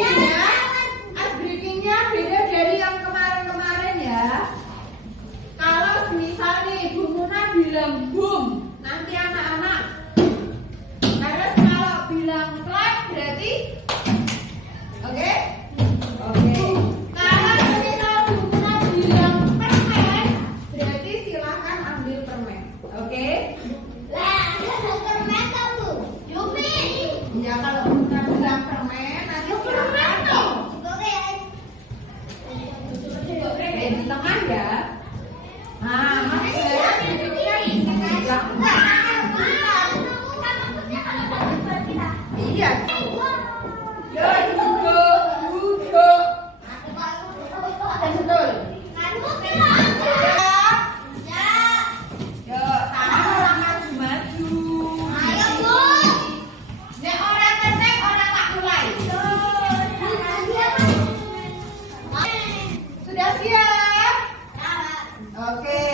ice breakingnya beda dari yang kemarin-kemarin ya. Kalau misal nih Bu Muna bilang boom, nanti anak-anak harus kalau bilang clap berarti oke? Oke. Kalau misal Bu Muna bilang permen, berarti silahkan ambil permen. Oke? Ya kalau Bu Muna bilang permen, nanti silahkan di tengah ya. Nah, mari saya duduknya di sebelah. Iya. Ya, duduk, duduk. Betul. Ya, tangan orang maju-maju. Nek orang ketek, orang tak mulai. Sudah siap? Oke.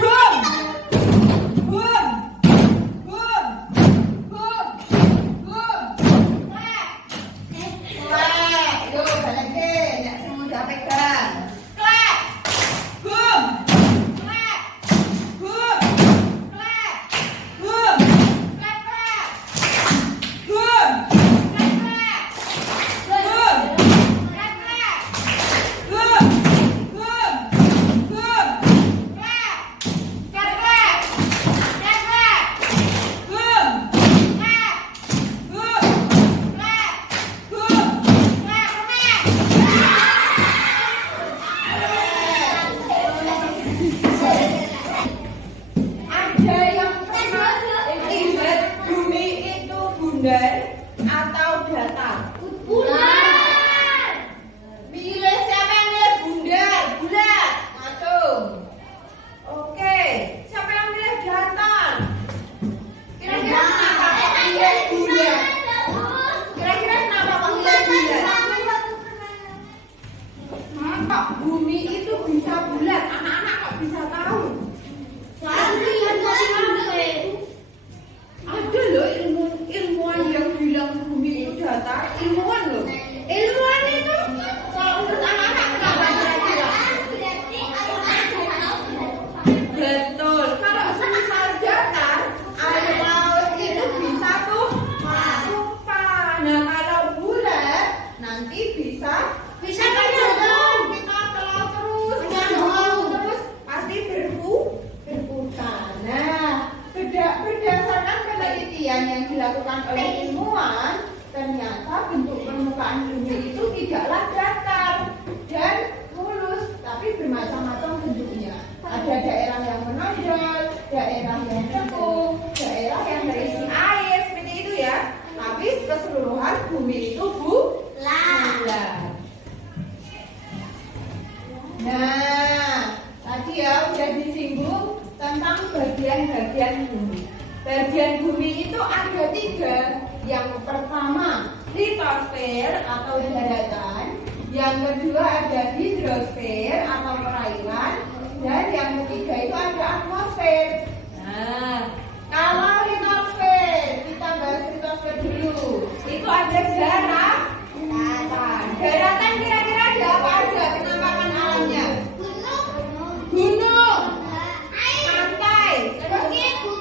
Boom. Boom. Boom. Boom. Boom. Clap. Clap. Yo, balik deh. Nek semua udah pegang. Clap. Boom. Clap. Boom. Clap. Boom. Clap, clap. Boom. Clap, clap. Boom. Clap, clap. Boom. Boom. Boom. Clap. Clap, clap. Clap, clap. Boom. Clap. Boom. Clap. Boom. Clap, clap. Ada yang pernah lihat bumi itu bundar atau datar? Milih siapa yang milih bundar? Bulat, matung. Oke, siapa yang milih datar? Kira-kira kenapa kok milih bulat? Kira-kira kenapa kok milih bulat? Kok bumi itu bisa bulat? Anak-anak kok bisa tahu? Ada loh ilmuwan yang bilang bumi itu datar, ilmuwan loh. Ilmuwan itu kalau menurut anak-anak kenapa kira-kira? Betul. Kalau semisal datar, air laut itu bisa tuh tumpah. Nah kalau bulat nanti bisa nyambung. Kita kalau terus nyambung terus pasti berputar. Nah berdasarkan penelitian yang dilakukan oleh ilmuwan, ternyata bentuk permukaan bumi itu tidaklah datar dan mulus, tapi bermacam-macam bentuknya. Ada daerah yang menonjol, daerah yang cekung, daerah yang berisi air seperti itu ya. Tapi keseluruhan bumi itu bulat. Nah, tadi ya udah disinggung tentang bagian-bagian bumi. Bagian bumi itu ada 3. Yang pertama litosfer atau daratan, yang kedua ada hidrosfer atau perairan, dan yang ketiga itu ada atmosfer. Nah, kalau litosfer, kita bahas litosfer dulu. Itu ada daratan. Daratan kira-kira ada apa aja penampakan alamnya? Gunung, pantai, lembah,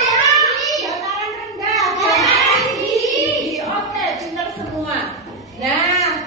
dataran rendah, dataran tinggi. Oke, pintar semua. Nah,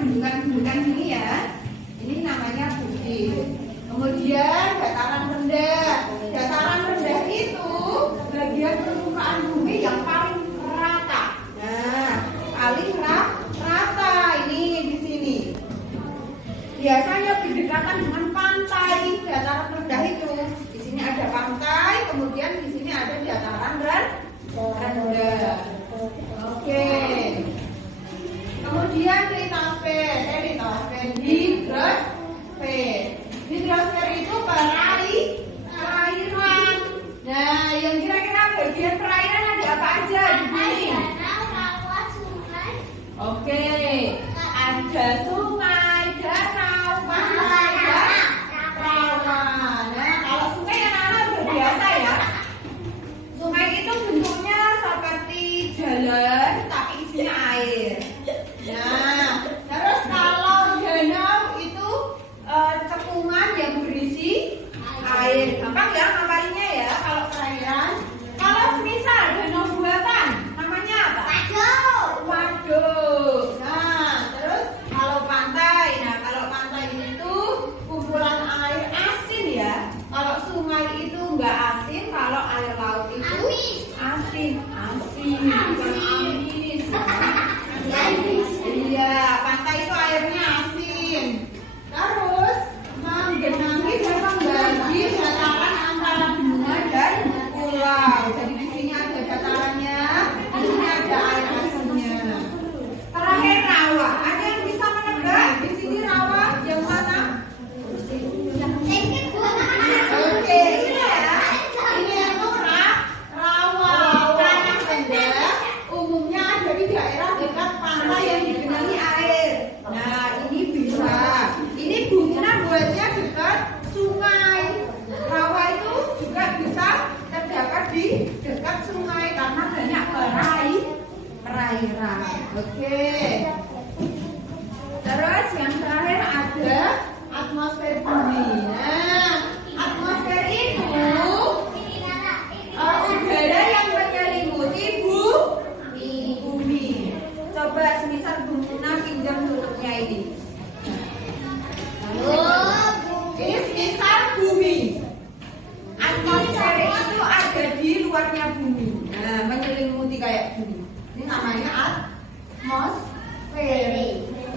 bendungan-bendungan ini ya. Ini namanya bukit. Kemudian dataran rendah. Dataran rendah itu bagian permukaan bumi yang paling rata. Nah, paling rata ini di sini. Biasanya berdekatan dengan pantai. Dataran rendah itu. Di sini ada pantai, kemudian di sini ada dataran rendah. Oke. Kemudian litosfer itu perairan. Nah, yang kira-kira bagian perairan ada apa aja di sini? Oke, ada sungai, danau, pantai, dan rawa. Nah, kalau sungai yang anak udah biasa ya. Sungai itu bentuknya seperti jalan, tapi isinya air. Nah, terus kalau danau itu cekungan yang berisi air. Gampang ya ngapalinnya ya kalau perairan. Kalau semisal danau buatan, namanya apa? Waduk. Nah, terus kalau pantai, kalau pantai itu kumpulan air asin ya. Kalau sungai itu enggak asin, kalau air laut itu asin. Bukan amis. Iya, pantai itu airnya asin. Terus menggenangi dan membagi dataran antara benua dan pulau. Jadi di sini ada datarannya, di sini ada air asinnya. Terakhir rawa. Ada yang bisa menebak di sini rawa yang mana? Oke, ini ya. Ini itu rawa. Tanah rendah umumnya ada di daerah dekat pantai yang digenangi air. Nah, ini bisa. Ini bumbunya buatnya dekat sungai. Rawa itu juga bisa terdapat di dekat sungai karena banyak perairan. Oke. Terus yang terakhir ada atmosfer bumi. Nah, atmosfer itu udara yang menyelimuti bumi. Coba semisal Bunda pinjam tutupnya ini. Ini semisal bumi. Atmosfer itu ada di luarnya bumi. Nah, menyelimuti kayak bumi. Ini namanya atmosfer.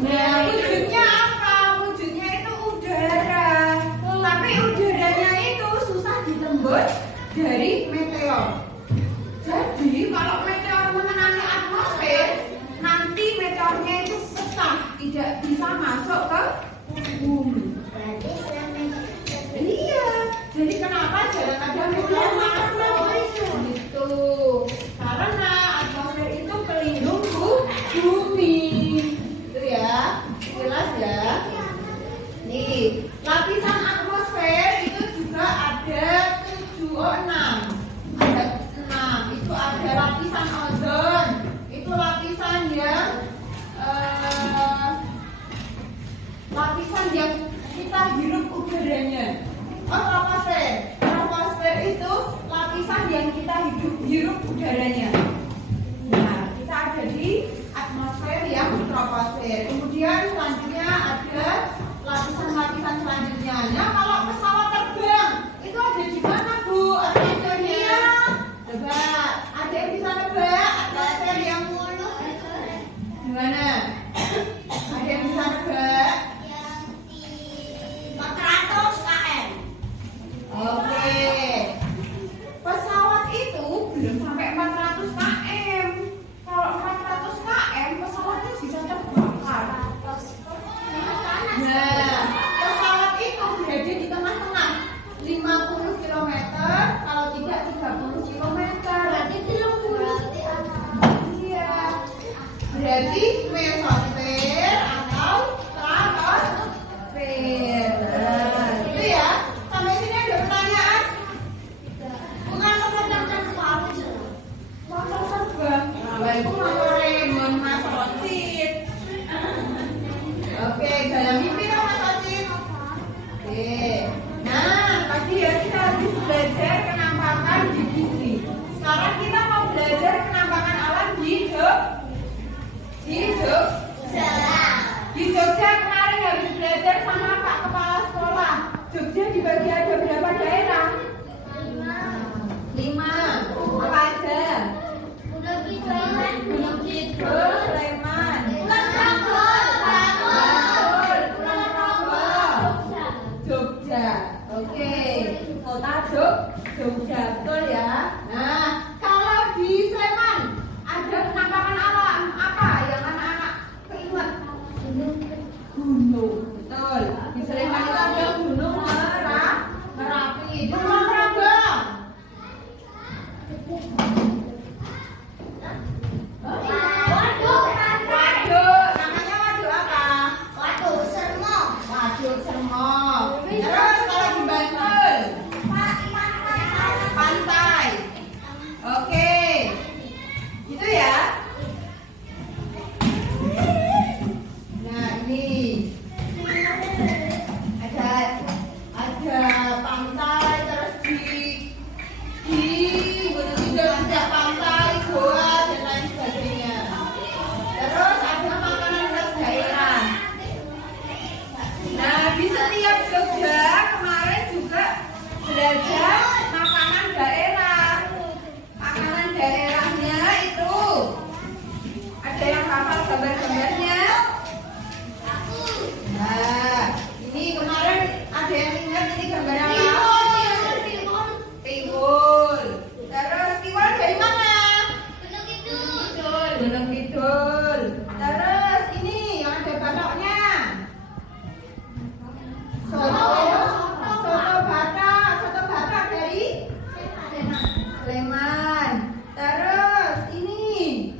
Nah, wujudnya apa? Wujudnya itu udara. Tapi udaranya itu susah ditembus dari meteor. Jadi kalau meteor mengenai atmosfer, nanti meteornya itu pecah, tidak bisa masuk ke bumi. Iya. Jadi kenapa jarang ada meteor masuk? Gitu. Karena atmosfer itu pelindung bumi. Itu ya. Jelas ya. Nih, lapisan atmosfer itu juga ada 6. Ada 6. Itu ada lapisan ozon. Itu lapisan yang kita hirup udaranya. Troposfer. Troposfer itu lapisan yang kita hirup udaranya. Nah, kita ada di atmosfer yang troposfer. Kemudian selanjutnya ada lapisan-lapisan selanjutnya. Nah, kalau pesawat terbang itu ada di mana, Bu? Atmosfernya? Coba, ada yang bisa nebak atmosfer yang di mana? Ada yang bisa nebak? 400 km. Oke. Pesawat itu belum sampai 400 km. Kalau 400 km pesawatnya bisa terbakar. Jogja kemarin habis belajar sama Pak Kepala Sekolah. Jogja dibagi ada berapa daerah? 5. Apa aja? Gunung Kidul, Sleman, Jogja. Oke, kota Jogja, betul ya. Nah, kalau di Sleman ada penampakan alam apa yang anak-anak keinget? Gunung, betul. Di Sleman itu ada Gunung Merapi. Di Gunung Prabang. Waduk, namanya waduk apa? Waduk Sermong. Terus kalau di Bantul, pantai. Oke, gitu ya. Nah ini ada pantai, terus di Gunung Kidul ada pantai, goa dan lain sebagainya. Terus ada makanan khas daerah. Nah di setiap Jogja kemarin juga belajar makanan daerah. Makanan daerahnya itu ada yang hafal gambar-gambarnya. Nah ini kemarin ada yang ingat ini gambar apa? Tiwul. Terus tiwul dari mana? Gunung Kidul. Terus ini yang ada batoknya. Soto Batak dari Sleman. Terus ini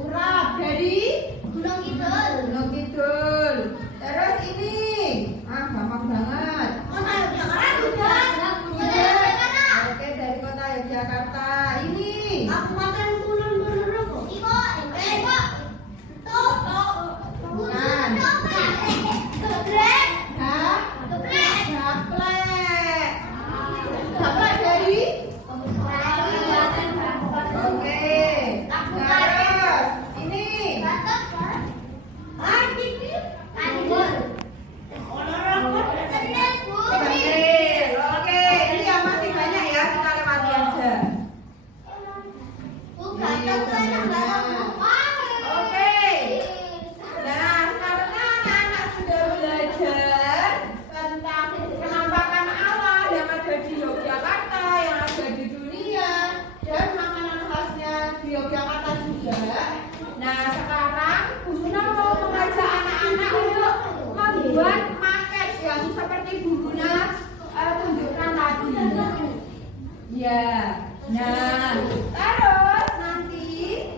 urap dari Gunung Kidul. Terus ini gampang banget. Oke, dari kota Yogyakarta. Ini bukan. Gaplek dari oke. Terus ini Bangril. Oke, ini yang masih banyak ya, kita lewati aja. Oke. Nah, karena anak-anak sudah belajar tentang penampakan alam yang ada di Yogyakarta, yang ada di dunia, dan makanan khasnya di Yogyakarta juga. Nah, sekarang Bu Guna mau mengajak anak-anak untuk membuat maket yang seperti Bu Guna tunjukkan tadi. Ya. Nah, terus nanti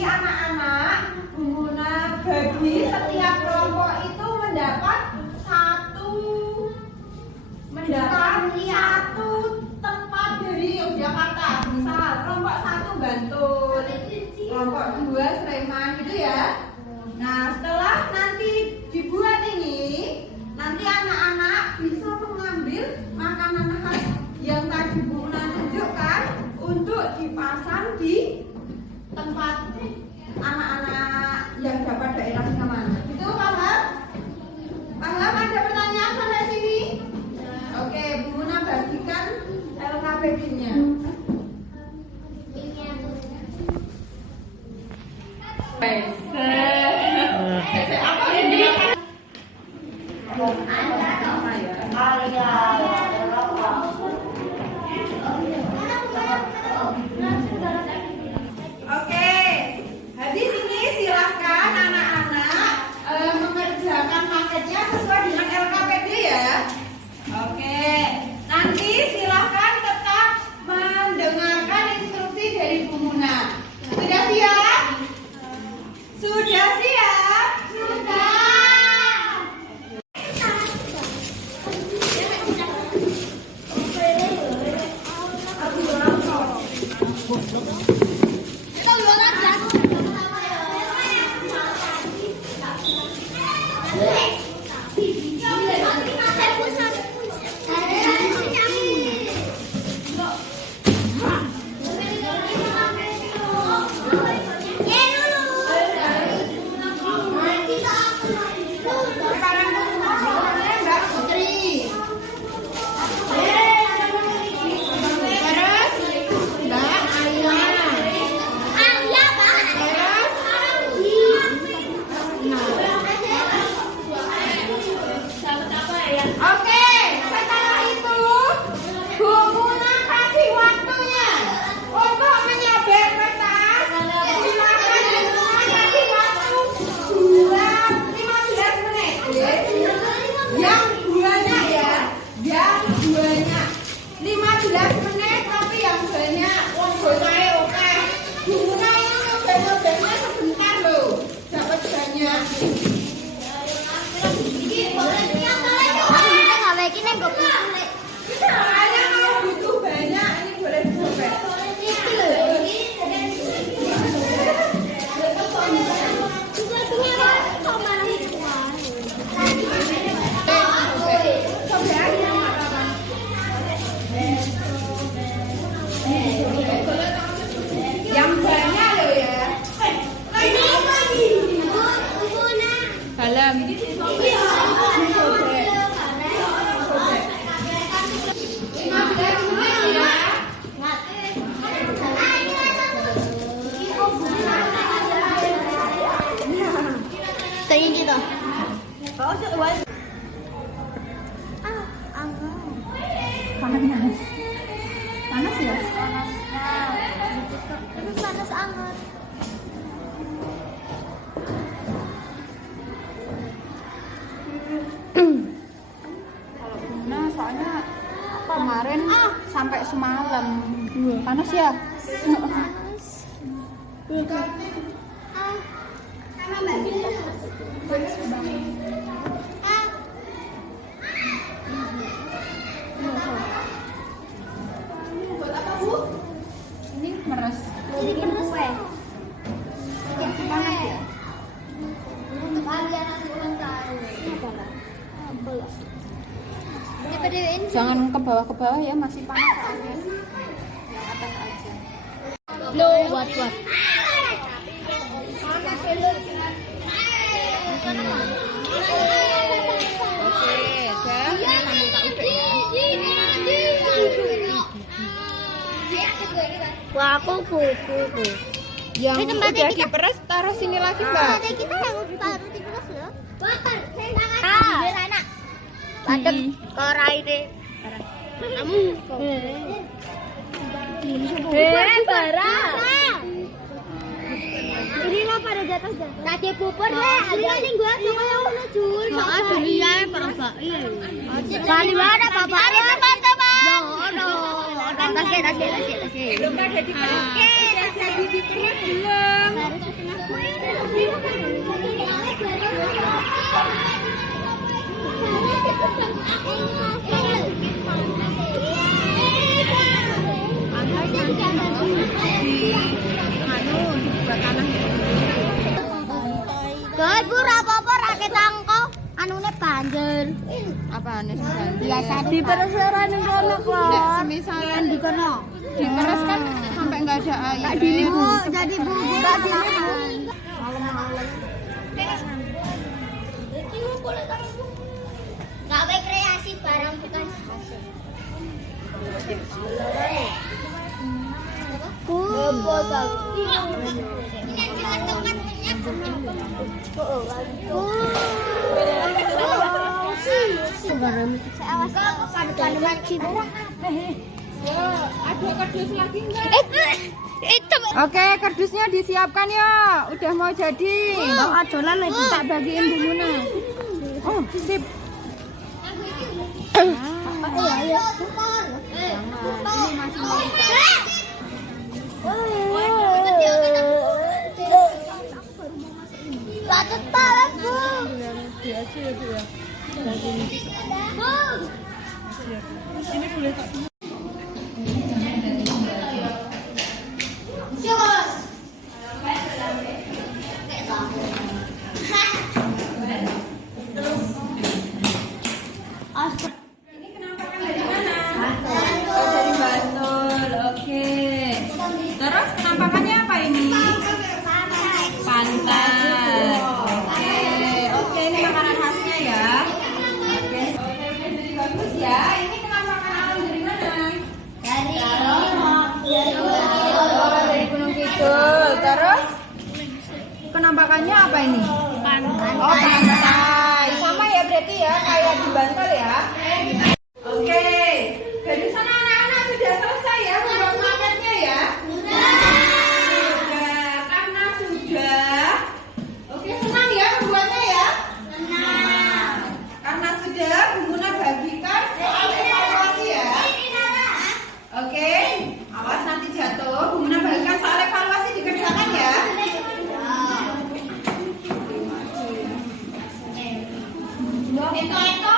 anak-anak Bu Guna bagi setiap kelompok itu mendapat satu tempat dari Yogyakarta. Misal kelompok 1 Bantul, kelompok 2 Sleman gitu ya. Nah setelah nanti dibuat ini, nanti anak-anak bisa mengambil makanan khas yang tadi Bu Guna tunjukkan untuk dipasang di tempat anak-anak yang dapat daerahnya mana. Itu paham? Paham? Ada pertanyaan sampai sini? Oke, Bu Guna bagikan LKPD-nya. Apa ini? Oke, habis ini silahkan anak-anak mengerjakan maketnya sesuai dengan LKPD ya. Oke, nanti silahkan tetap mendengarkan instruksi dari Bu Guna. Sudah siap? Sudah. Tinggi toh. Panas. Panas ya? Tapi panas anget. Kalau Buna soalnya kemarin sampai semalam. Panas ya? Sama Mbak Bina. Panas banget. Buat apa, Bu? Ini meres. Bikin kue. Masih panas ya? Untuk kalian nanti ulang tahun. Dipedein. Jangan ke bawah ya, masih panas soalnya. Yang atas aja. Lo buat. Wah, aku kuku. Yang Ini tempatnya udah kita- diperes taruh sini lagi, Mbak. Ada kita yang baru diperas loh. Bakar, saya tangan. Biar anak. Padek korai deh. Kamu. Bara. Ini lah pada jatuh. Tadi pupur lah. Ada ning gua sama yang mana Jul. Heeh, durian Pak. Iya. Kali mana Bapak? Ada teman-teman. Tasik. Belum ada diperes. Jadi diperes belum. Guys, bu apa-apa rakyat tangko. Anune banjir. Apa nih? Biasa diperes ora ning kono Nek semisal di kono. diperes kan sampai nggak ada air. Jadi bubur. Tak dini bu. Gawe kreasi barang bukan hasil. Ada kardus lagi nggak? Oke, kardusnya disiapkan ya. Udah mau jadi. Mau adonan lagi. Tak bagiin Bu Muna. Oh, sip. Ayo. Dari Bantul. Oke. Terus penampakannya apa ini? Pantai. Oke, ini makanan khasnya ya. Oke, jadi bagus ya. Ini penampakan alam dari mana? Dari Gunung Kidul. Terus penampakannya apa ini? Pantai. Oh, pantai. Sama ya berarti ya, kayak di Bantul ya. Oke. Dari sana anak-anak sudah selesai ya membuat maketnya ya? Sudah. Karena sudah. Oke, senang ya membuatnya ya? Senang. Karena sudah, Bu Muna bagikan soal evaluasi ya. Oke. Awas nanti jatuh. Bu Muna bagikan soal evaluasi dikerjakan ya. Itu.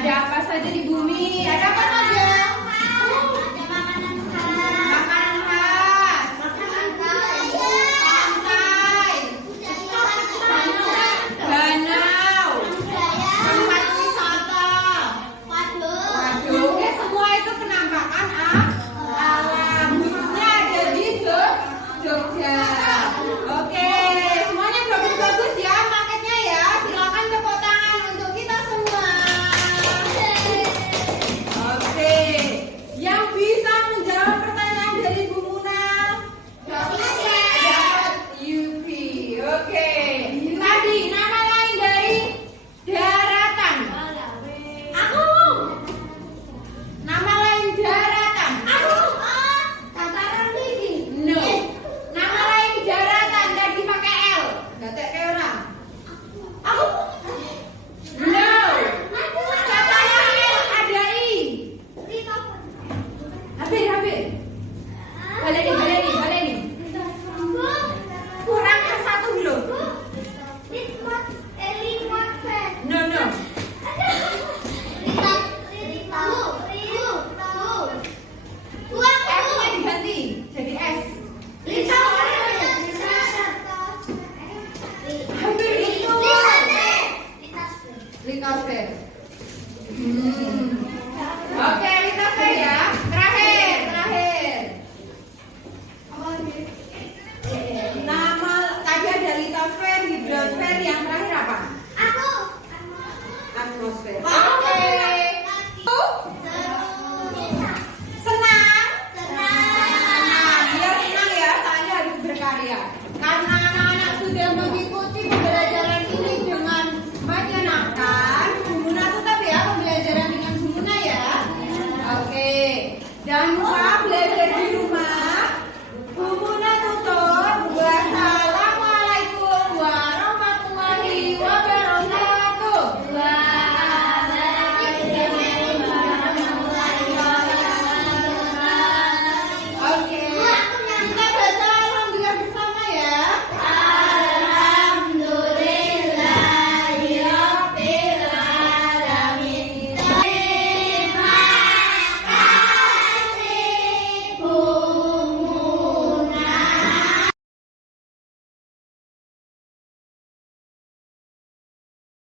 Ada apa saja di bumi? Ada apa saja? Makanan khas. Pantai. Danau. Tempat wisata. Waduh, oke, semua itu penampakan alam. Khususnya ada di Jogja. Oke, semuanya bagus-bagus ya paketnya ya. Silakan tepuk tangan untuk kita semua. Oke, yang bisa menjawab pertanyaan dari Bu Muna dapat Yupi. Oke, tadi nama lain dari daratan. Aku. Nama lain daratan. Aku. Tataran tinggi. No. Nama lain daratan tadi pakai L. Gak kayak orang. Aku. No. Setelah L ada I. Habis. Baleni. Kurang satu belum. No. S-nya diganti jadi S. Hampir itu. Litosfer.